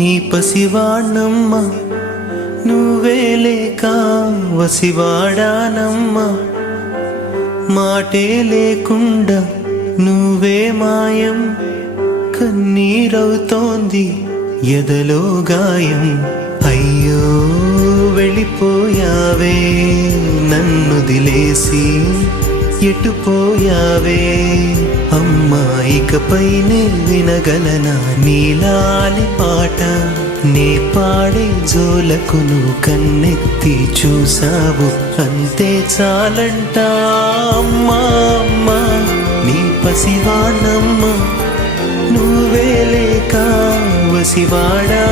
నీ పసివాణ్ణమ్మ నువ్వే లేక వసివాడానమ్మ మాటే లేకుండా నువ్వే మాయం కన్నీరవుతోంది ఎదలో గాయం అయ్యో వెళ్ళిపోయావే నన్ను దిలేసి ఎటుపోయావే అమ్మా ఇకపైనే వినగలనా నీలాలి పాట నే పాడే జోలకు నువ్వు కన్నెత్తి చూసావు అంతే చాలంట అమ్మా అమ్మా నీ పసివాణమ్మ నువ్వే లేక వసివాడా